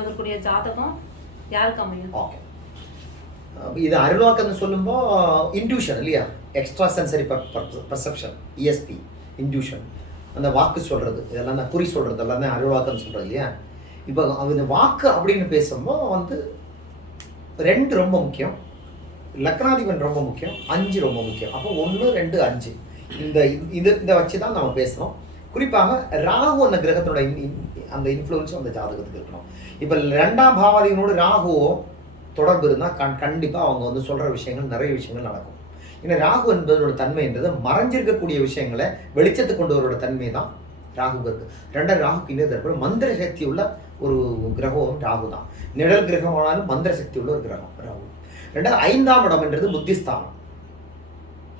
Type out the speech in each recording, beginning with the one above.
இருக்கக்கூடிய ஜாதகம் யாருக்கு அமையும்? ஓகே. இது அருள்வாக்கம்னு சொல்லும்போ இன்ட்யூஷன் இல்லையா? Extra sensory perception ESP intuition அந்த வாக்கு சொல்கிறது இதெல்லாம் தான் குறி சொல்கிறது எல்லாம் தான் அருள்வாக்கம்னு சொல்கிறது இல்லையா? இப்போ இந்த வாக்கு அப்படின்னு பேசும்போது வந்து ரெண்டு ரொம்ப முக்கியம். லக்னாதிபன் ரொம்ப முக்கியம் அஞ்சு ரொம்ப முக்கியம். அப்போ ஒன்று ரெண்டு அஞ்சு. இந்த இது இதை வச்சு தான் நம்ம பேசுகிறோம் குறிப்பாக ராகு அந்த கிரகத்தோட இன்- அந்த இன்ஃப்ளூயன்ஸும் அந்த ஜாதகத்துக்கு இருக்கணும். இப்போ ரெண்டாம் பாவாதிகளோடு ராகுவோ தொடர்பு இருந்தால் கண் கண்டிப்பாக அவங்க வந்து சொல்கிற விஷயங்கள் நிறைய விஷயங்கள் நடக்கும். ஏன்னா ராகு என்பதோட தன்மைன்றது மறைஞ்சிருக்கக்கூடிய விஷயங்களை வெளிச்சத்துக்கு கொண்டு வரோட தன்மை தான் ராகு இருக்கு ரெண்டாவது ராகுக்கு இன்னொரு தரப்பு மந்திர சக்தி உள்ள ஒரு கிரகம் ராகு தான். நிழல் கிரகமானாலும் மந்திர சக்தி உள்ள ஒரு கிரகம் ராகு. ரெண்டாவது ஐந்தாம் இடம்ன்றது புத்திஸ்தானம்.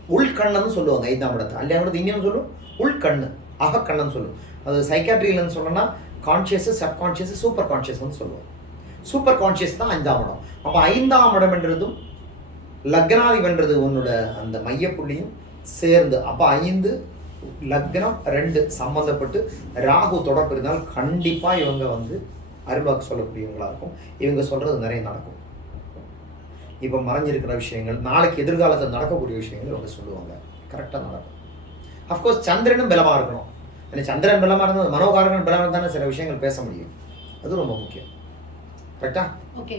உள்கண்ணன்னு சொல்லுவாங்க ஐந்தாம் இடத்தை. அல்லையாங்கிறது இன்னும் சொல்லுவோம் உள்கண்ணு. அகக்கண்ணன் சொல்லுவோம் அது சைக்காட்ரியிலன்னு சொல்லணும்னா கான்ஷியஸு சப்கான்ஷியஸு சூப்பர் கான்ஷியஸ்னு சொல்லுவோம். சூப்பர் கான்ஷியஸ் தான் ஐந்தாம் இடம். அப்போ ஐந்தாம் இடம்ன்றதும் லக்னாதிபன்றது உன்னோட அந்த மையப்புள்ளியும் சேர்ந்து அப்போ ஐந்து லக்னம் ரெண்டு சம்மந்தப்பட்டு ராகு தொடர்பு இருந்தால் கண்டிப்பாக இவங்க வந்து அருள்வாக்கு சொல்லக்கூடியவங்களாக இருக்கும். இவங்க சொல்கிறது நிறைய நடக்கும். இப்போ மறைஞ்சிருக்கிற விஷயங்கள் நாளைக்கு எதிர்காலத்தில் நடக்கக்கூடிய விஷயங்கள் இவங்க சொல்லுவாங்க. கரெக்டாக நடக்கும். அஃப்கோர்ஸ் சந்திரனும் பலமாக இருக்கணும். அந்த சந்திரன் பலமாக இருந்தால் மனோகாரகன் பலமாக இருந்தாலும் சில விஷயங்கள் பேச முடியும். அது ரொம்ப முக்கியம். கரெக்டா ஓகே